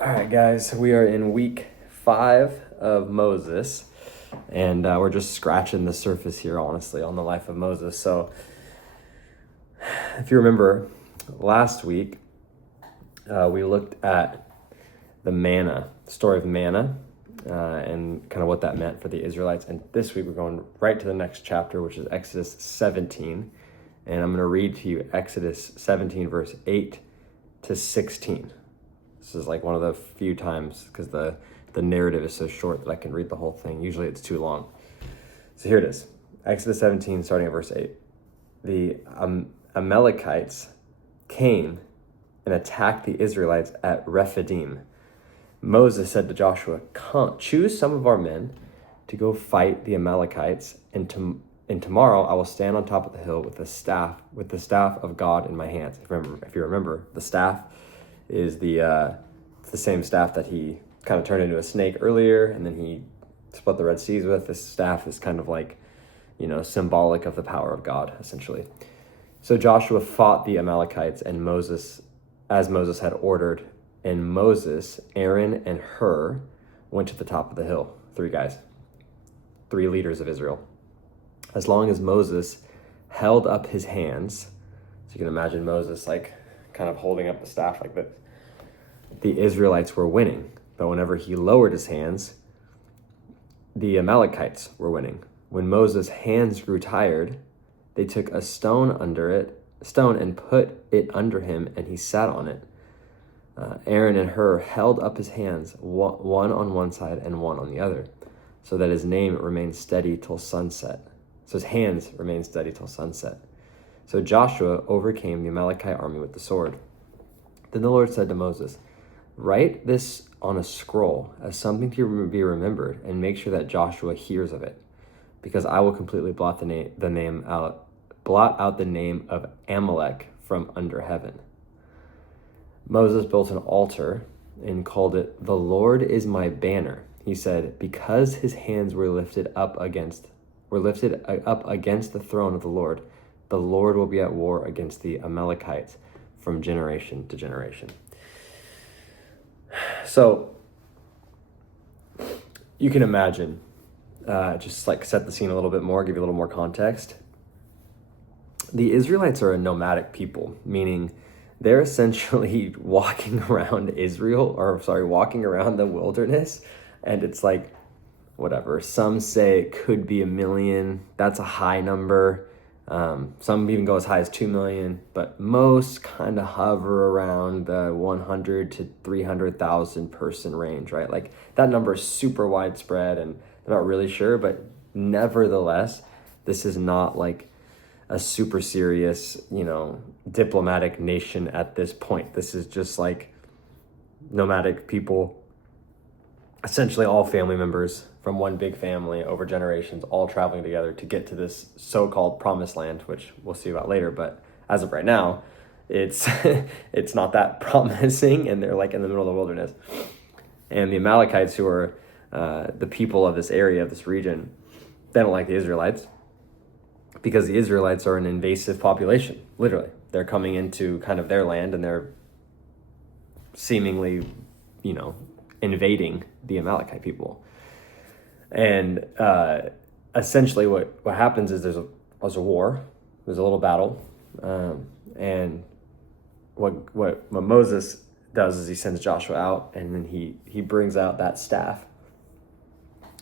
All right, guys, we are in week 5 of Moses, and we're just scratching the surface here, honestly, on the life of Moses. So, if you remember, last week we looked at the manna, story of manna, and kind of what that meant for the Israelites. And this week we're going right to the next chapter, which is Exodus 17. And I'm going to read to you Exodus 17, verse 8 to 16. This is like one of the few times, because the narrative is so short that I can read the whole thing. Usually it's too long. So here it is. Exodus 17, starting at verse 8. The Amalekites came and attacked the Israelites at Rephidim. Moses said to Joshua, "Come, choose some of our men to go fight the Amalekites, and tomorrow I will stand on top of the hill with the staff of God in my hands." If you remember, the staff is the same staff that he kind of turned into a snake earlier, and then he split the Red Seas with. This staff is kind of like, symbolic of the power of God, essentially. So Joshua fought the Amalekites, and as Moses had ordered, and Moses, Aaron, and Hur went to the top of the hill. 3 guys, 3 leaders of Israel. As long as Moses held up his hands, so you can imagine Moses like kind of holding up the staff like this, the Israelites were winning. But whenever he lowered his hands, the Amalekites were winning. When Moses' hands grew tired, they took a stone and put it under him, and he sat on it. Aaron and Hur held up his hands, one on one side and one on the other, so that his name remained steady till sunset. So his hands remained steady till sunset. So Joshua overcame the Amalekite army with the sword. Then the Lord said to Moses, "Write this on a scroll as something to be remembered, and make sure that Joshua hears of it, because I will completely blot out the name of Amalek from under heaven." Moses built an altar and called it, "The Lord is my banner." He said, because his hands were lifted up against the throne of the Lord will be at war against the Amalekites from generation to generation. So you can imagine, just like set the scene a little bit more, give you a little more context. The Israelites are a nomadic people, meaning they're essentially walking around walking around the wilderness, and it's like, whatever. Some say it could be 1 million. That's a high number. Some even go as high as 2 million, but most kind of hover around the 100 to 300,000 person range, right? Like that number is super widespread, and I'm not really sure, but nevertheless, this is not like a super serious, diplomatic nation at this point. This is just like nomadic people, essentially all family members from one big family over generations, all traveling together to get to this so-called promised land, which we'll see about later. But as of right now, it's it's not that promising, and they're like in the middle of the wilderness. And the Amalekites, who are the people of this area, of this region, they don't like the Israelites, because the Israelites are an invasive population. Literally, they're coming into kind of their land, and they're seemingly, invading the Amalekite people. And essentially what happens is there's a war, there's a little battle, and what Moses does is he sends Joshua out, and then he brings out that staff.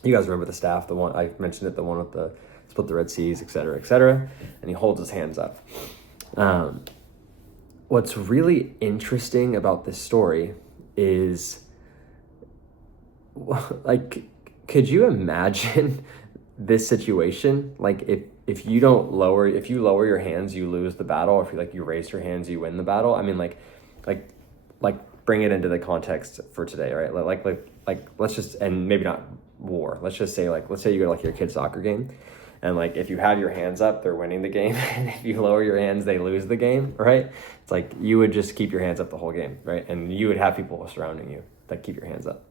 You guys remember the staff, the one I mentioned it, the one with the split the Red Seas, etc., and he holds his hands up. What's really interesting about this story is, like, could you imagine this situation? Like if you lower your hands, you lose the battle. If you raise your hands, you win the battle. I mean, like bring it into the context for today, right? Like let's just, and maybe not war. Let's just say, let's say you go to like your kid's soccer game, and like if you have your hands up, they're winning the game, and if you lower your hands, they lose the game, right? It's like you would just keep your hands up the whole game, right? And you would have people surrounding you that keep your hands up.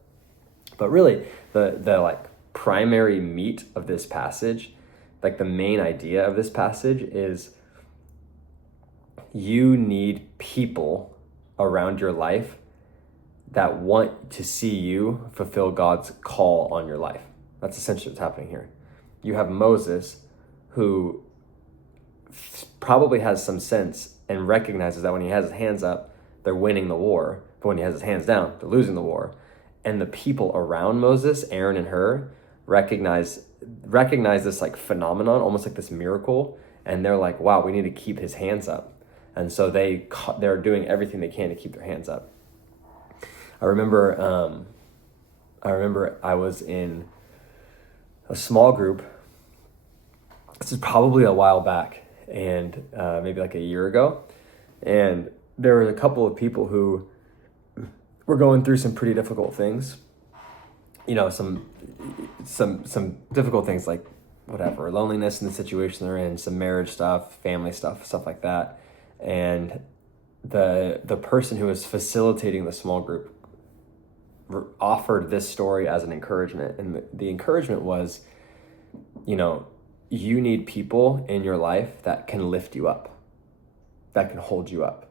But really, the like primary meat of this passage, like the main idea of this passage, is you need people around your life that want to see you fulfill God's call on your life. That's essentially what's happening here. You have Moses, who probably has some sense and recognizes that when he has his hands up, they're winning the war. But when he has his hands down, they're losing the war. And the people around Moses, Aaron and Hur, recognize this like phenomenon, almost like this miracle. And they're like, wow, we need to keep his hands up. And so they're doing everything they can to keep their hands up. I remember I was in a small group. This is probably a while back, and maybe like a year ago. And there were a couple of people who were going through some pretty difficult things. You know, some difficult things like whatever, loneliness in the situation they're in, some marriage stuff, family stuff like that. And the person who was facilitating the small group offered this story as an encouragement. And the encouragement was, you know, you need people in your life that can lift you up, that can hold you up.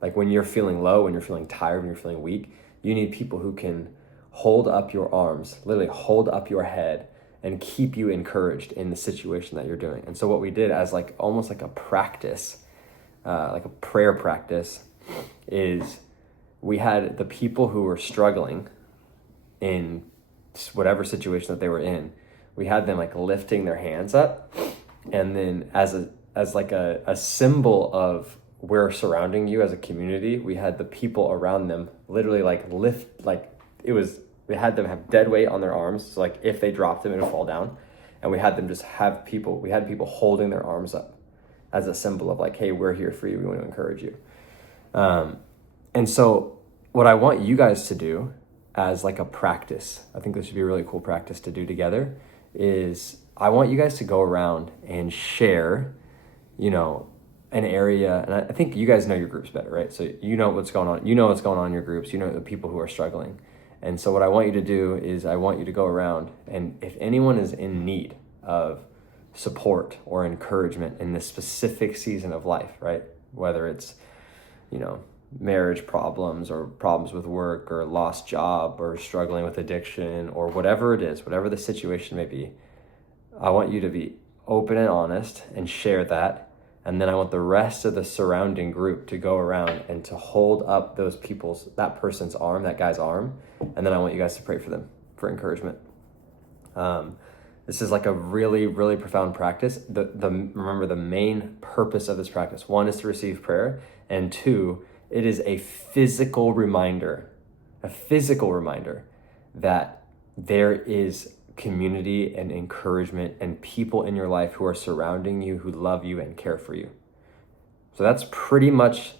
Like when you're feeling low, when you're feeling tired, when you're feeling weak, you need people who can hold up your arms, literally hold up your head and keep you encouraged in the situation that you're doing. And so what we did as like almost like a practice, like a prayer practice, is we had the people who were struggling in whatever situation that they were in, we had them like lifting their hands up, and then as like a symbol of we're surrounding you as a community, we had the people around them literally like lift, like we had them have dead weight on their arms, so like if they dropped them, it would fall down, and we had them just we had people holding their arms up as a symbol of like, hey, we're here for you, we want to encourage you. And so what I want you guys to do as like a practice, I think this would be a really cool practice to do together, is I want you guys to go around and share, you know, an area, and I think you guys know your groups better, right? So you know what's going on. You know what's going on in your groups. You know the people who are struggling. And so what I want you to do is I want you to go around, and if anyone is in need of support or encouragement in this specific season of life, right? Whether it's, you know, marriage problems or problems with work or lost job or struggling with addiction or whatever it is, whatever the situation may be, I want you to be open and honest and share that. And then I want the rest of the surrounding group to go around and to hold up that person's arm, that guy's arm. And then I want you guys to pray for them for encouragement. This is like a really, really profound practice. Remember the main purpose of this practice. 1 is to receive prayer, and 2, it is a physical reminder that there is community and encouragement and people in your life who are surrounding you, who love you and care for you. So that's pretty much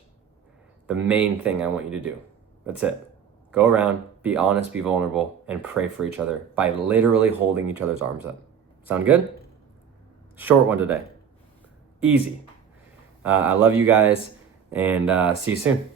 the main thing I want you to do. That's it. Go around, be honest, be vulnerable, and pray for each other by literally holding each other's arms up. Sound good? Short one today. Easy. I love you guys, and see you soon.